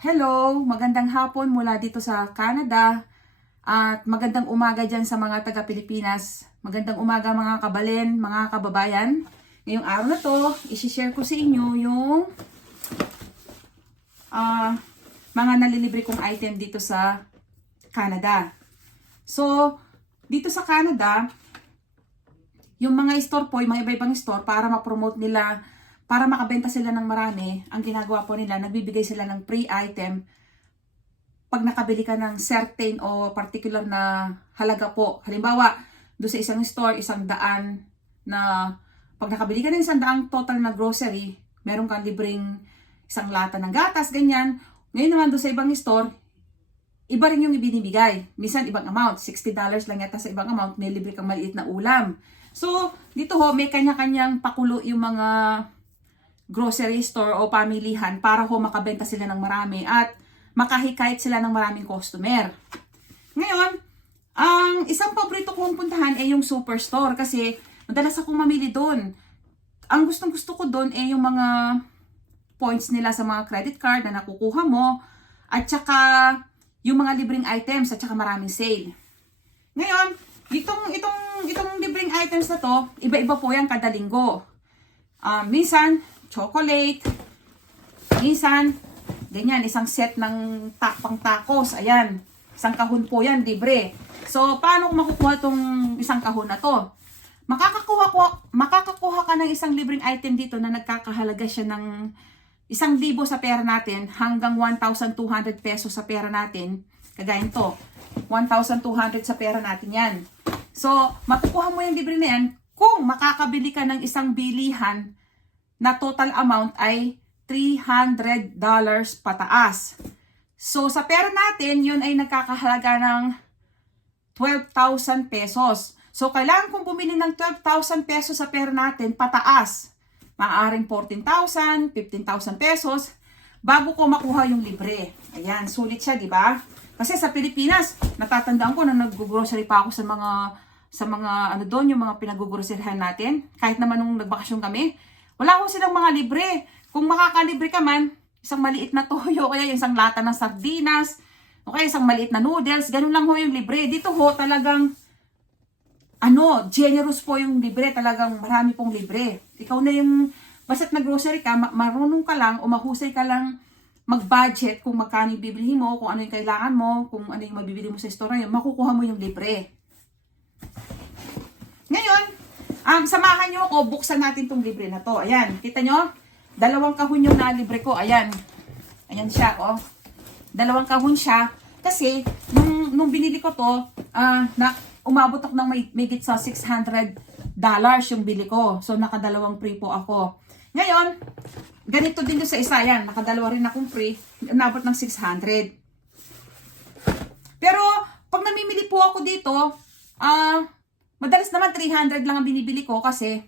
Hello, magandang hapon mula dito sa Canada at magandang umaga dyan sa mga taga Pilipinas. Magandang umaga mga kabalen, mga kababayan. Ngayong araw na to, isi-share ko sa inyo yung ah, mga nalilibre kong item dito sa Canada. So, dito sa Canada, yung mga store po, yung mga iba-ibang store, para ma-promote nila, para makabenta sila ng marami, ang ginagawa po nila, nagbibigay sila ng free item pag nakabili ka ng certain o particular na halaga po. Halimbawa, doon sa isang store, isang daan na pag nakabili ka ng isang daang total na grocery, meron kang libreng isang lata ng gatas, ganyan. Ngayon naman doon sa ibang store, iba rin yung ibinibigay. Minsan ibang amount, $60 lang yata sa ibang amount, may libre kang maliit na ulam. So, dito ho, may kanya-kanyang pakulo yung mga grocery store o pamilihan para ho makabenta sila ng marami at makahikayat sila ng maraming customer. Ngayon, ang isang paborito kong puntahan ay yung superstore kasi madalas akong mamili doon. Ang gustong gusto ko doon ay yung mga points nila sa mga credit card na nakukuha mo at saka yung mga libreng items at saka maraming sale. Ngayon, itong, itong, itong libreng items na to, iba-iba po yan kada linggo. Ah, minsan, chocolate. Minsan, ganyan, isang set ng takpang tacos. Ayan, isang kahon po yan, libre. So, paano makukuha itong isang kahon na to? Makakakuha, ko, makakakuha ka ng isang libreng item dito na nagkakahalaga siya ng isang libo sa pera natin hanggang 1,200 pesos sa pera natin. Kagaya nito, 1,200 sa pera natin yan. So, makukuha mo yung libre na yan kung makakabili ka ng isang bilihan na total amount ay $300 pataas. So, sa pera natin, yun ay nagkakahalaga ng 12,000 pesos. So, kailangan kong bumili ng 12,000 pesos sa pera natin pataas. Maaaring 14,000, 15,000 pesos bago ko makuha yung libre. Ayan, sulit siya, di ba? Kasi sa Pilipinas, natatandaan ko na nag-grocery pa ako sa mga sa mga ano doon, yung mga pinag-groceryhan natin. Kahit naman nung nagbakasyon kami, wala ko silang mga libre. Kung makakalibre ka man, isang maliit na toyo, kaya isang lata ng sardinas, o kaya isang maliit na noodles, ganun lang ho yung libre. Dito ho talagang, ano, generous po yung libre, talagang marami pong libre. Ikaw na yung, basta't nag-grocery ka, ma- marunong ka lang o mahusay ka lang mag-budget kung magkano yung bibili mo, kung ano yung kailangan mo, kung ano yung mabibili mo sa store na yun, makukuha mo yung libre. Ngayon, um, samahan nyo ako, buksan natin tong libre na to. Ayan, kita nyo? Dalawang kahon yung nalibre ko. Ayan. Ayan siya, oh. Dalawang kahon siya. Kasi, nung, nung binili ko to, ah, na, umabot ako ng may, may sa 600 dollars yung bili ko. So, nakadalawang free po ako. Ngayon, ganito din sa isa. Yan, nakadalawa rin akong free. Umabot ng 600. Pero, pag namimili po ako dito, ah, madalas naman 300 lang ang binibili ko kasi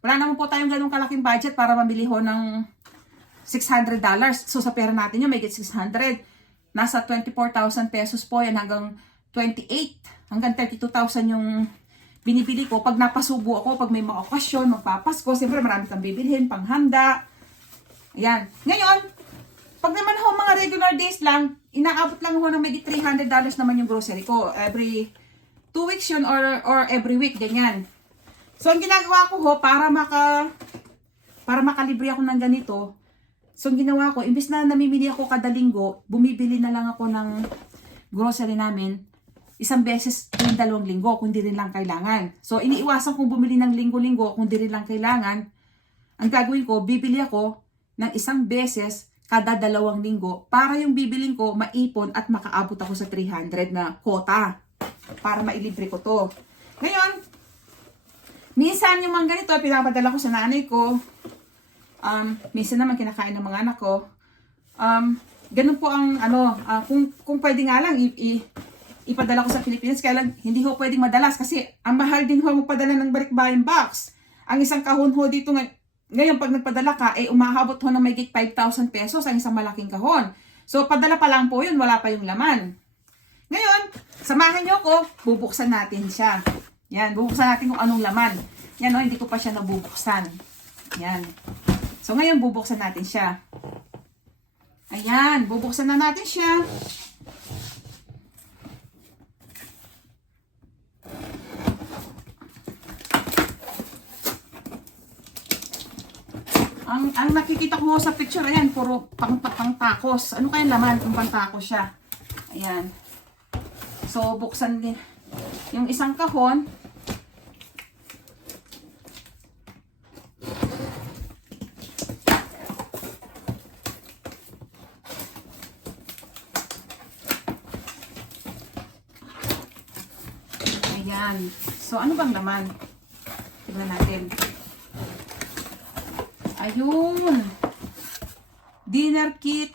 wala naman po tayong ganung kalaking budget para mabili ho ng $600. So, sa pera natin yun, may get 600. Nasa 24,000 pesos po yan hanggang 28, hanggang 32,000 yung binibili ko. Pag napasubo ako, pag may mga okasyon, magpapasko, siyempre marami kang bibilhin, panghanda. Ayan. Ngayon, pag naman ho mga regular days lang, inaabot lang ho ng may $300 naman yung grocery ko. Every 2 weeks yun or, or every week, ganyan. So, ang ginagawa ko ho, para maka, para makalibre ako ng ganito, so, ang ginawa ko, imbis na namimili ako kada linggo, bumibili na lang ako ng grocery namin, isang beses tuwing dalawang linggo, kung di rin lang kailangan. So, iniiwasan kong bumili ng linggo-linggo, kung di rin lang kailangan. Ang gagawin ko, bibili ako ng isang beses kada dalawang linggo para yung bibiling ko maipon at makaabot ako sa 300 na quota para mailibre ko to. Ngayon, minsan yung mga ganito, pinapadala ko sa nanay ko. Um, minsan naman kinakain ng mga anak ko. Um, ganun po ang ano, ah, kung, kung pwede nga lang, i, i- ipadala ko sa Pilipinas, kaya lang hindi ho pwedeng madalas kasi ang mahal din ho magpadala ng balikbayan box. Ang isang kahon ho dito ngay- ngayon pag nagpadala ka, eh umahabot ho ng may 5,000 pesos ang isang malaking kahon. So padala pa lang po yun, wala pa yung laman. Ngayon, samahan nyo ko, bubuksan natin siya. Yan, bubuksan natin kung anong laman. Yan o, hindi ko pa siya nabubuksan. Yan. So ngayon, bubuksan natin siya. Ayan, bubuksan na natin siya. Ang ang nakikita ko sa picture, ayan, puro pang, pang tacos. Ano kaya laman kung pang tacos siya? Ayan. So, buksan din yung isang kahon. Ayan. So, ano bang laman? Tignan natin. Ayun. Dinner kit.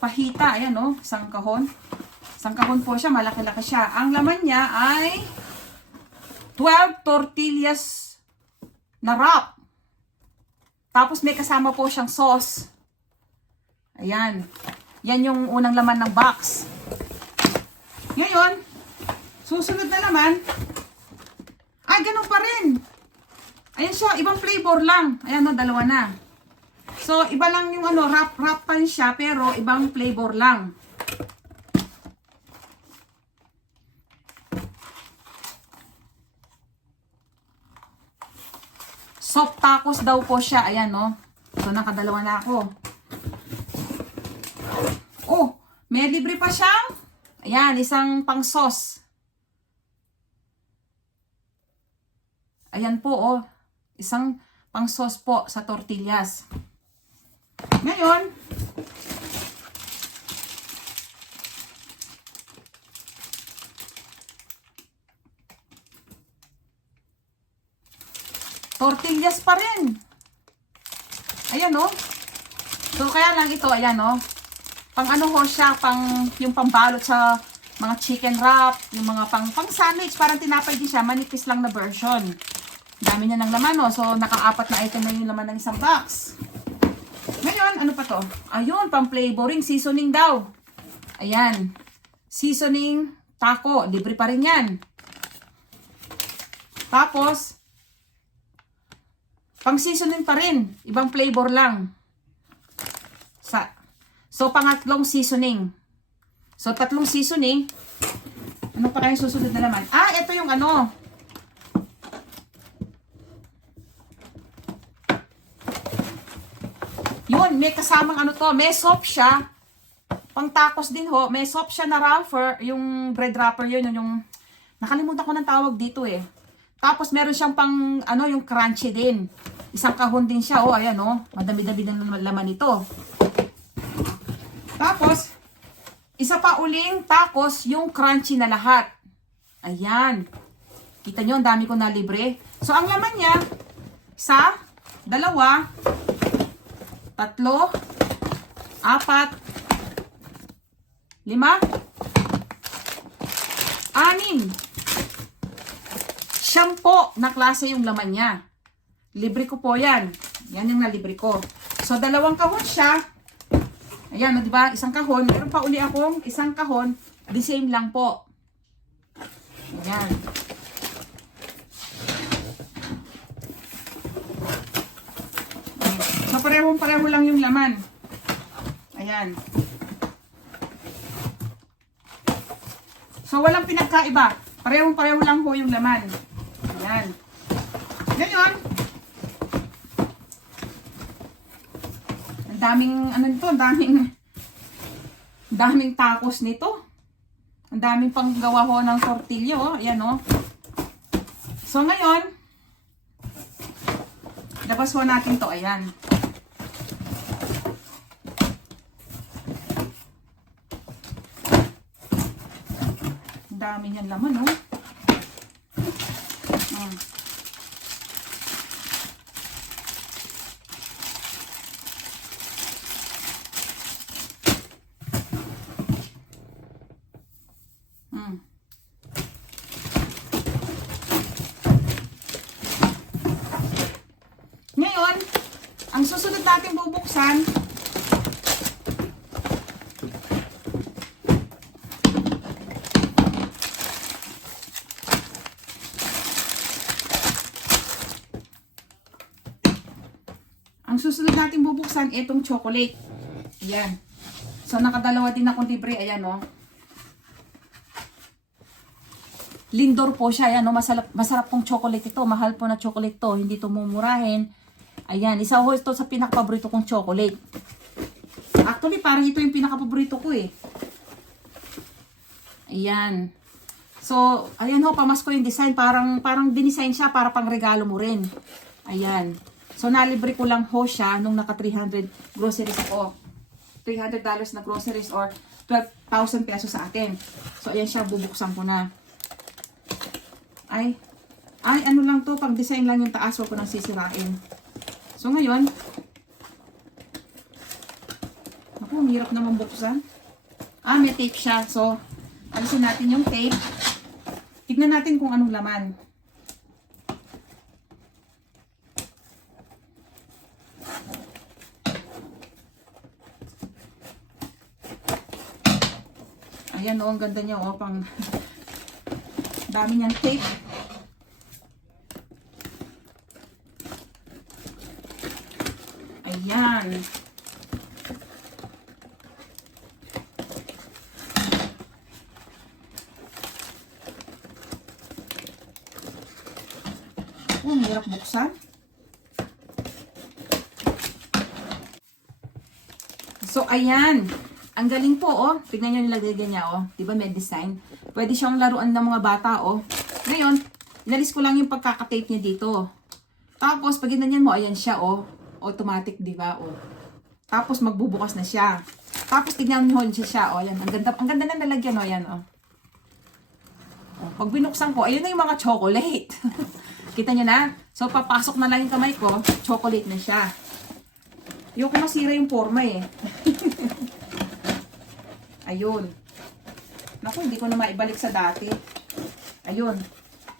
Pahita. Ayan, oh. Isang kahon. Isang kahon po siya. Malaki-laki siya. Ang laman niya ay 12 tortillas na wrap. Tapos may kasama po siyang sauce. Ayan. Yan yung unang laman ng box. Ngayon, susunod na naman. Ay, ganun pa rin. Ayan siya, ibang flavor lang. Ayan no, dalawa na. So, iba lang yung ano, wrap, wrap pan siya, pero ibang flavor lang. Tacos daw po siya. Ayan, no. So, nakadalawa na ako. Oh, may libre pa siyang. Ayan, isang pang sauce. Ayan po, oh. Isang pang sauce po sa tortillas. Ngayon, tortillas pa rin. Ayan, oh. So, kaya lang ito, ayan, oh. Pang ano ho siya, pang, yung pambalot sa mga chicken wrap, yung mga pang, pang sandwich, parang tinapay din siya, manipis lang na version. Dami niya ng laman, oh. So, naka-apat na item na yung laman ng isang box. Ngayon, ano pa to? Ayun, pang flavoring, seasoning daw. Ayan. Seasoning taco. Libre pa rin yan. Tapos, pang seasoning pa rin. Ibang flavor lang. Sa, so, pangatlong seasoning. So, tatlong seasoning. Ano pa kaya susunod na naman? Ah, ito yung ano. Yun, may kasamang ano to. May soap siya. Pang tacos din ho. May soap siya na wrapper. Yung bread wrapper yun. Yung, yung nakalimutan ko ng tawag dito eh. Tapos meron siyang pang ano yung crunchy din. Isang kahon din siya. Oh, ayan oh. Madami-dami ng laman ito. Tapos, isa pa uling tacos yung crunchy na lahat. Ayan. Kita nyo, ang dami ko na libre. So, ang laman niya, sa dalawa, tatlo, apat, lima, anim. Siyam po na klase yung laman niya. Libre ko po yan. Yan yung nalibre ko. So, dalawang kahon siya. Ayan, di ba? Isang kahon. Meron pa uli akong isang kahon. The same lang po. Ayan. So, parehong-pareho lang yung laman. Ayan. So, walang pinagkaiba. Parehong-pareho lang ho yung laman. Ayan. Ngayon, daming, ano nito, daming, daming tacos nito. Ang daming panggawa ho ng tortilla, oh. Ayan, oh. So, ngayon, labas ho natin to. Ayan. Ang dami niyan laman, oh. Mm. Mm. Ngayon, ang susunod natin bubuksan, ang susunod natin bubuksan, itong chocolate. Ayan. So, nakadalawa din akong libre. Ayan, oh. Lindor po siya. Ayan, oh. Masarap, masarap pong chocolate ito. Mahal po na chocolate to. Hindi to mumurahin. Ayan, isa ho ito sa pinaka-paborito kong chocolate. Actually, parang ito yung pinaka-paborito ko eh. Ayan. So, ayan ho, pamasko yung design. Parang, parang dinisign siya para pang regalo mo rin. Ayan. So, nalibre ko lang ho siya nung naka 300 groceries ako. $300 na groceries or 12,000 pesos sa akin. So, ayan siya, bubuksan ko na. Ay, ay, ano lang to, pang design lang yung taas, wag ko nang sisirain. So, ngayon, ako, ang hirap naman buksan. Ah, may tape siya. So, alisin natin yung tape. Tignan natin kung anong laman. Ayan o, ang ganda niya o, pang dami niyang tape. Ayan. Oh, hirap buksan. So, ayan. Ang galing po, oh. Tignan nyo nilagay niya, oh. Di ba may design? Pwede siyang laruan ng mga bata, oh. Ngayon, inalis ko lang yung pagkakatape niya dito. Tapos, pag ginanyan mo, ayan siya, oh. Automatic, di ba, oh. Tapos, magbubukas na siya. Tapos, tignan mo siya siya, oh. Ayan. Ang ganda, ang ganda na nalagyan, oh. Ayan, oh. oh. Pag binuksan ko, ayun na yung mga chocolate. Kita niyo na? So, papasok na lang yung kamay ko, chocolate na siya. Yung masira yung forma eh. Ayun. Naku, hindi ko na maibalik sa dati. Ayun.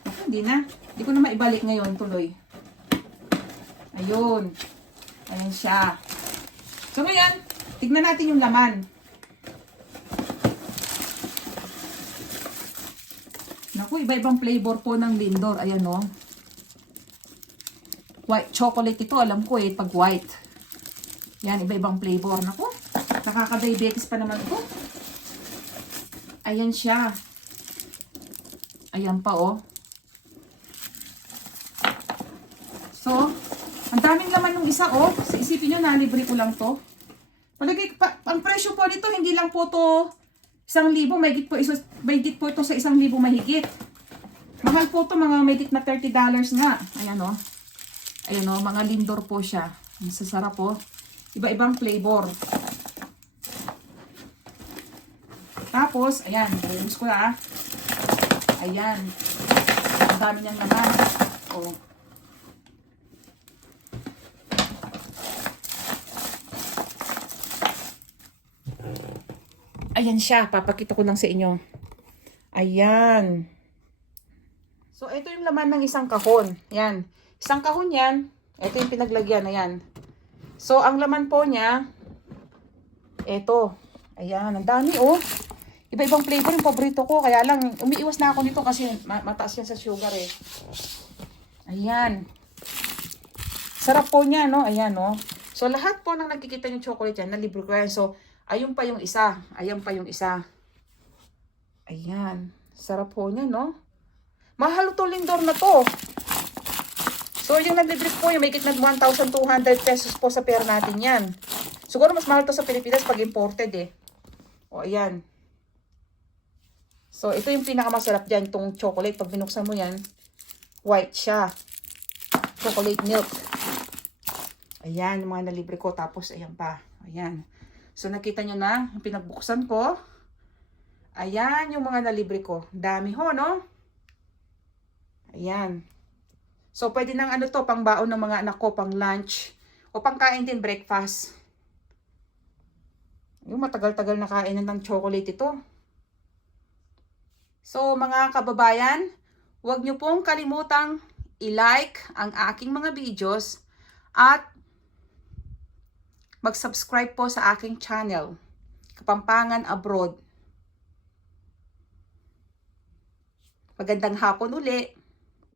Naku, hindi na. Hindi ko na maibalik ngayon tuloy. Ayun. Ayan siya. So ngayon, tignan natin yung laman. Naku, iba-ibang flavor po ng Lindor. Ayan o. White chocolate ito. Alam ko eh, pag white. Yan, iba-ibang flavor. Naku, nakaka-diabetes pa naman ito. Ayan siya. Ayan pa, oh. So, daming laman ng isa, oh. Isipin nyo, nalibre ko lang to. Palagay, pa, ang presyo po nito, hindi lang po to isang libo, mahigit po, iso, mahigit po ito sa isang libo mahigit. Mahal po to mga mahigit na 30 dollars nga. Ayan, oh. Ayan, oh, mga lindor po siya. Ang sasarap, oh. Iba-ibang flavor. Tapos, ayan, buhos ko na. ah. Ayan. Ang dami niyang naman. Oh. Ayan siya. Papakita ko lang sa inyo. Ayan. So, ito yung laman ng isang kahon. Ayan. Isang kahon yan. Ito yung pinaglagyan. Ayan. So, ang laman po niya, ito. Ayan. Ang dami, oh. Iba-ibang flavor yung paborito ko. Kaya lang, umiiwas na ako nito kasi ma- mataas yan sa sugar eh. Ayan. Sarap po niya, no? Ayan, no? So, lahat po ng nakikita yung chocolate yan, nalibre ko yan. So, ayun pa yung isa. Ayan pa yung isa. Ayan. Sarap po niya, no? Mahal to lindor na to. So, yung nag-libre po, yung may kitnag 1,200 pesos po sa pera natin yan. Siguro mas mahal to sa Pilipinas pag imported eh. O, ayan. So, ito yung pinakamasarap dyan, itong chocolate. Pag binuksan mo yan, white siya. Chocolate milk. Ayan, yung mga nalibre ko. Tapos, ayan pa. Ayan. So, nakita nyo na, pinagbuksan ko. Ayan, yung mga nalibre ko. Dami ho, no? Ayan. So, pwede nang ano to, pang baon ng mga anak ko, pang lunch. O pang kain din, breakfast. Yung matagal-tagal na kain ng chocolate ito. So, mga kababayan, huwag niyo pong kalimutang i-like ang aking mga videos at mag-subscribe po sa aking channel, Kapampangan Abroad. Magandang hapon uli.